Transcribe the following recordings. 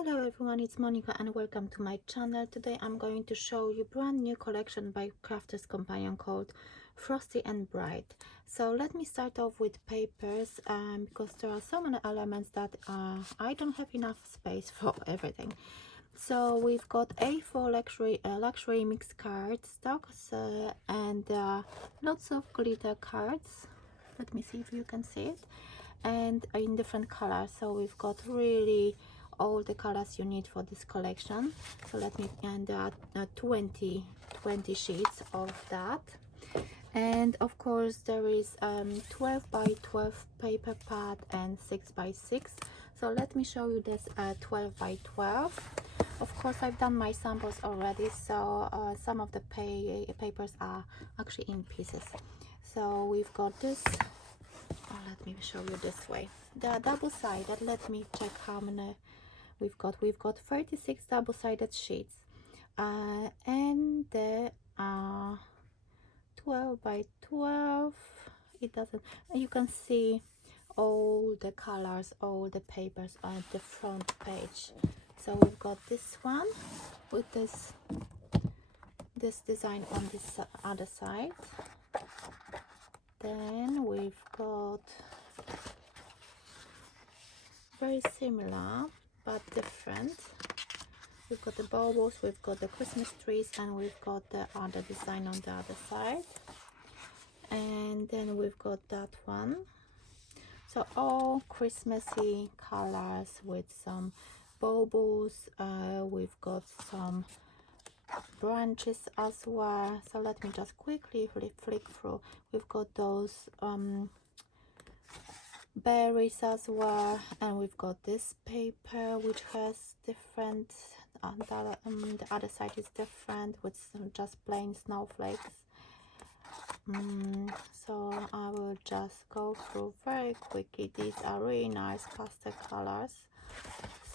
Hello everyone, it's Monika and welcome to my channel. Today I'm going to show you brand new collection by Crafters Companion called Frosty and Bright. So let me start off with papers because there are so many elements that I don't have enough space for everything. So we've got A4 luxury mixed cards, stocks and lots of glitter cards. Let me see if you can see it, and in different colors. So we've got really all the colors you need for this collection. So let me, and there are 20 sheets of that. And of course there is 12 by 12 paper pad and 6 by 6. So let me show you this 12 by 12. Of course I've done my samples already, so some of the papers are actually in pieces. So we've got this. Let me show you this way. They are double-sided. Let me check how many we've got. We've got 36 double-sided sheets, and there are 12 by 12. It doesn't, you can see all the colors, all the papers on the front page. So we've got this one with this design on this other side. Then we've got very similar but different. We've got the baubles, we've got the Christmas trees, and we've got the other design on the other side. And then we've got that one. So all Christmassy colors with some baubles. We've got some branches as well. So let me just quickly flick through. We've got those berries as well, and we've got this paper which has different, the other side is different with some just plain snowflakes. So I will just go through very quickly. These are really nice pastel colors,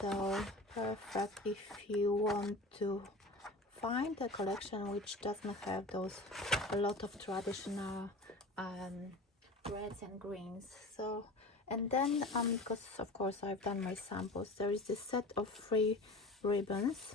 so perfect if you want to find a collection which doesn't have those a lot of traditional reds and greens. So, and then because of course I've done my samples, there is this set of 3 ribbons.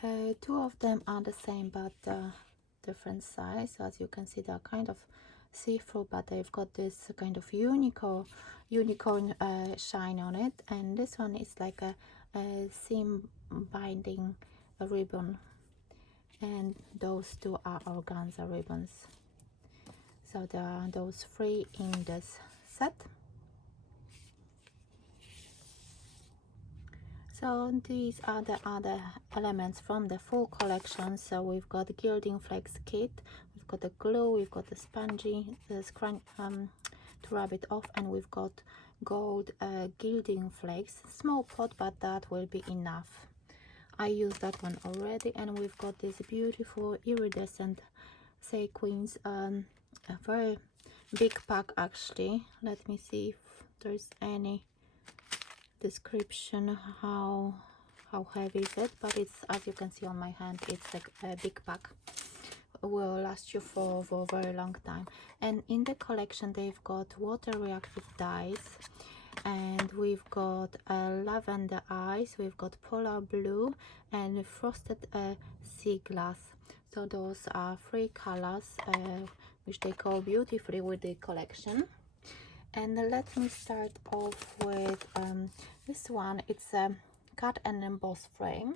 2 of them are the same but different size. So as you can see, they're kind of see-through, but they've got this kind of unicorn shine on it, and this one is like a seam binding ribbon, and those 2 are organza ribbons. So there are those 3 in this set. So these are the other elements from the full collection. So we've got the gilding flakes kit, we've got the glue, we've got the spongy scrunch to rub it off, and we've got gold gilding flakes, small pot, but that will be enough. I used that one already. And we've got this beautiful iridescent sequins, a very big pack actually. Let me see if there's any description how heavy is it, but it's, as you can see on my hand, it's like a big pack. Will last you for a very long time. And in the collection they've got water reactive dyes, and we've got lavender eyes, we've got polar blue, and frosted sea glass. So those are 3 colors which they go beautifully with the collection. And let me start off with this one. It's a cut and emboss frame.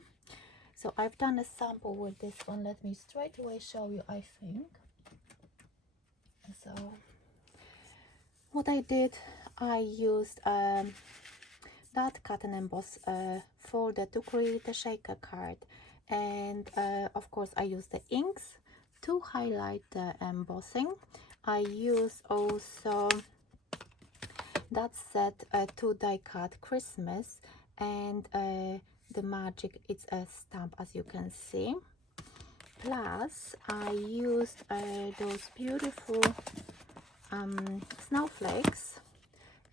So I've done a sample with this one. Let me straight away show you, I think. So what I did, I used that cut and emboss folder to create a shaker card, and of course I used the inks to highlight the embossing. I used also that set to die cut Christmas, and the magic, it's a stamp, as you can see. Plus I used those beautiful snowflakes,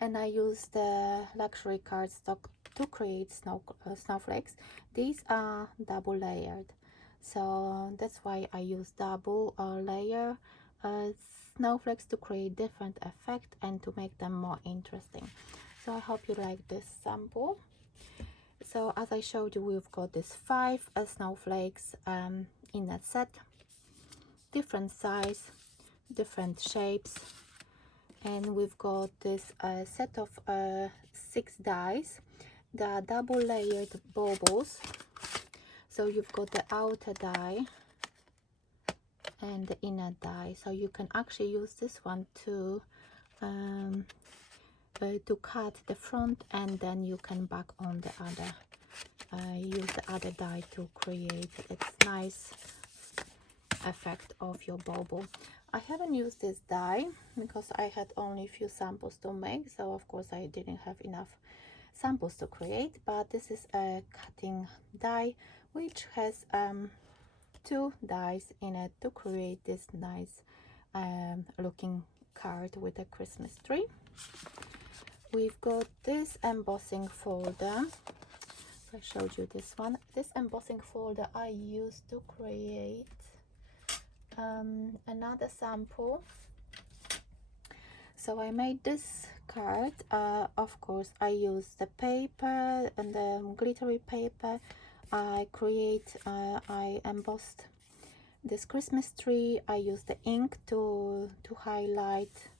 and I used the luxury cardstock to create snowflakes. These are double layered, so that's why I use double layer snowflakes to create different effect and to make them more interesting. So I hope you like this sample. So as I showed you, we've got this 5 snowflakes in a set, different size, different shapes, and we've got this set of 6 dies. They are double layered baubles. So you've got the outer die and the inner die. So you can actually use this one to cut the front, and then you can back on the other, use the other die to create its nice effect of your bauble. I haven't used this die because I had only a few samples to make, so of course I didn't have enough samples to create, but this is a cutting die which has 2 dies in it to create this nice looking card with a Christmas tree. We've got this embossing folder. I showed you this one. This embossing folder I used to create another sample. So I made this card. Of course I used the paper and the glittery paper. I embossed this Christmas tree. I used the ink to highlight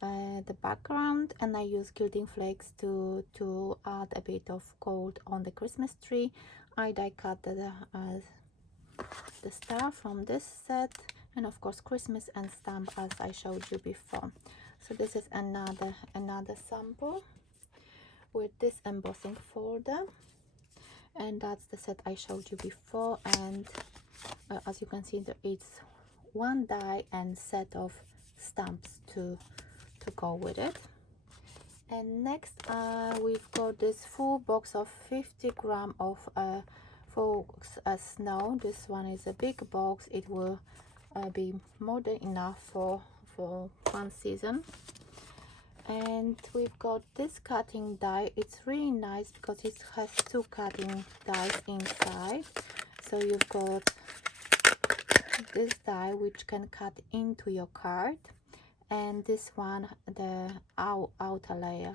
the background, and I use gilding flakes to add a bit of gold on the Christmas tree. I die cut the star from this set, and of course Christmas and stamp as I showed you before. So this is another sample with this embossing folder, and that's the set I showed you before. And as you can see, it's 1 die and set of stamps to go with it. And next we've got this full box of 50 grams of folks snow. This one is a big box. It will be more than enough for 1 season. And we've got this cutting die. It's really nice because it has 2 cutting dies inside. So you've got this die which can cut into your card, and this one the outer layer,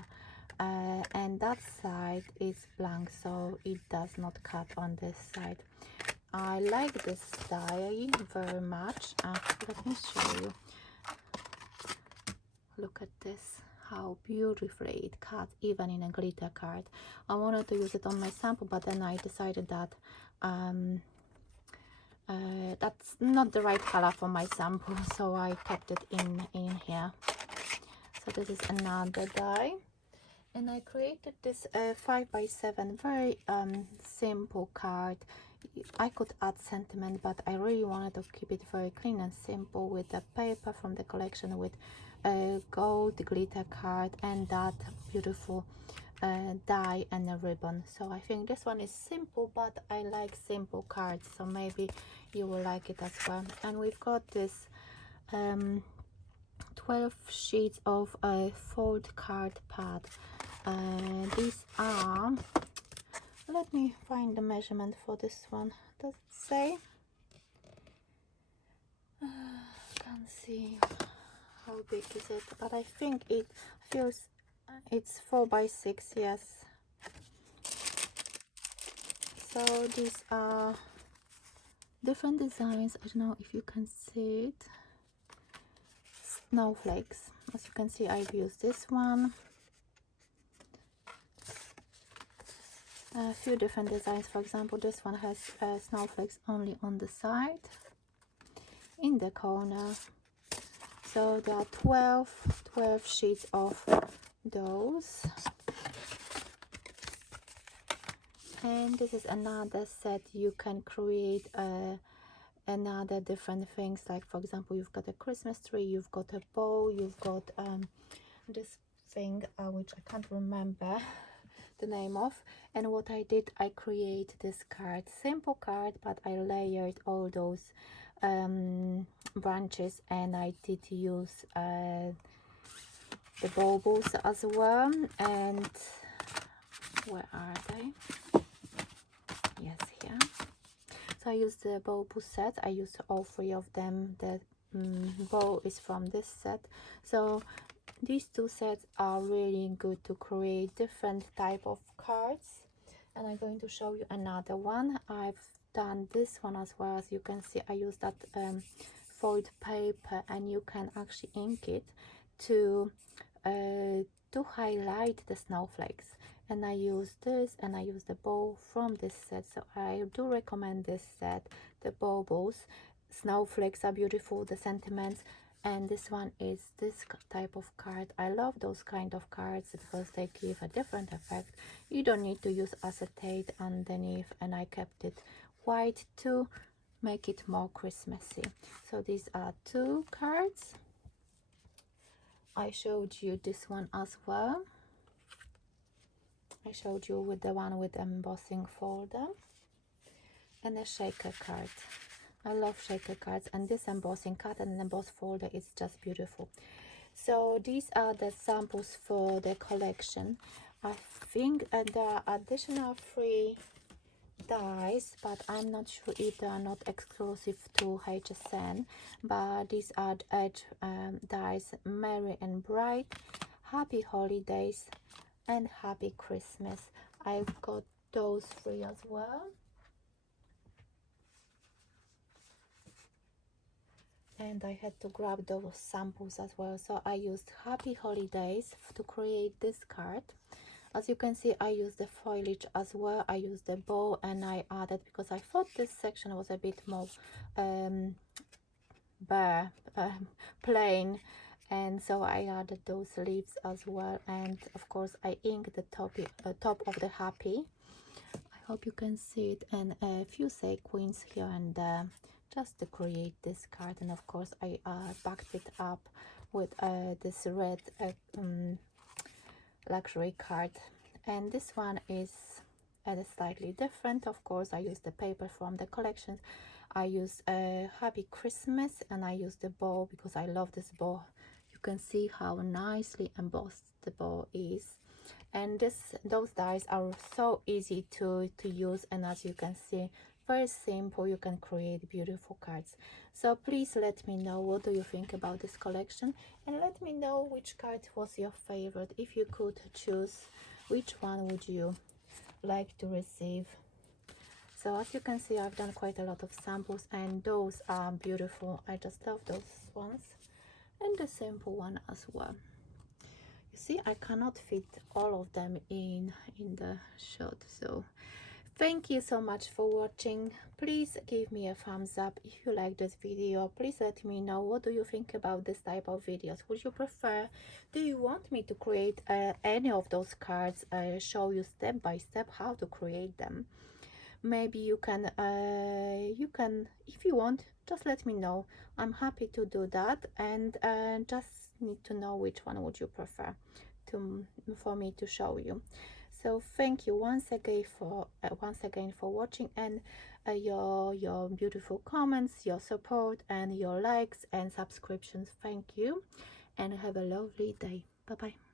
and that side is blank, so it does not cut on this side. I like this die very much. Let me show you. Look at this, how beautifully it cuts even in a glitter card. I wanted to use it on my sample, but then I decided that that's not the right color for my sample, so I kept it in here. So this is another die, and I created this 5x7 very simple card. I could add sentiment, but I really wanted to keep it very clean and simple with the paper from the collection with a gold glitter card and that beautiful die and a ribbon. So I think this one is simple, but I like simple cards, so maybe you will like it as well. And we've got this 12 sheets of a fold card pad. These are, let me find the measurement for this one. Does it say? Can't see how big is it, but I think it feels it's 4x6. Yes. So these are different designs. I don't know if you can see it. Snowflakes. As you can see, I've used this one. A few different designs. For example, this one has snowflakes only on the side, in the corner. So there are 12 sheets of those. And this is another set. You can create another different things, like for example, you've got a Christmas tree, you've got a bow, you've got this thing which I can't remember the name of. And what I did, I create this card, simple card, but I layered all those branches, and I did use the baubles as well. And where are they? Yes, here. So I used the bauble set. I used all 3 of them. The bow is from this set. So these 2 sets are really good to create different type of cards. And I'm going to show you another one. I've done this one as well. As you can see, I use that foiled paper, and you can actually ink it to highlight the snowflakes. And I use this, and I use the bow from this set, so I do recommend this set. The baubles, snowflakes are beautiful, the sentiments. And this one is this type of card. I love those kind of cards because they give a different effect. You don't need to use acetate underneath, and I kept it white to make it more Christmassy. So these are two cards. I showed you this one as well. I showed you with the one with embossing folder, and a shaker card. I love shaker cards, and this embossing card and emboss folder is just beautiful. So these are the samples for the collection. I think there are additional 3 dies, but I'm not sure if they are not exclusive to HSN. But these are edge dies: Merry and Bright, Happy Holidays, and Happy Christmas. I've got those 3 as well. And I had to grab those samples as well. So I used Happy Holidays to create this card. As you can see, I used the foliage as well. I used the bow, and I added, because I thought this section was a bit more bare, plain, and so I added those leaves as well. And of course I inked the top of the happy. I hope you can see it, and a few sequins here and there just to create this card. And of course I backed it up with this red luxury card. And this one is slightly different. Of course I used the paper from the collection. I used Happy Christmas, and I used the bow because I love this bow. You can see how nicely embossed the bow is. And those dies are so easy to use, and as you can see, very simple. You can create beautiful cards. So please let me know, what do you think about this collection, and let me know which card was your favorite. If you could choose, which one would you like to receive? So as you can see, I've done quite a lot of samples, and those are beautiful. I just love those ones, and the simple one as well. You see, I cannot fit all of them in the shot. So thank you so much for watching. Please give me a thumbs up if you like this video. Please let me know, what do you think about this type of videos? Would you prefer, do you want me to create any of those cards, show you step by step how to create them? Maybe you can if you want, just let me know. I'm happy to do that, and just need to know which one would you prefer for me to show you. So thank you once again for watching, and your beautiful comments, your support, and your likes and subscriptions. Thank you, and have a lovely day. Bye bye.